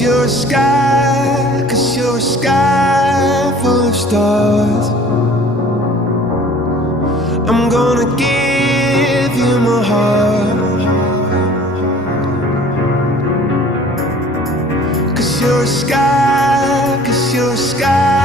you're a sky, 'cause you're a sky full of stars. I'm gonna give you my heart, 'cause you're a sky, 'cause you're a sky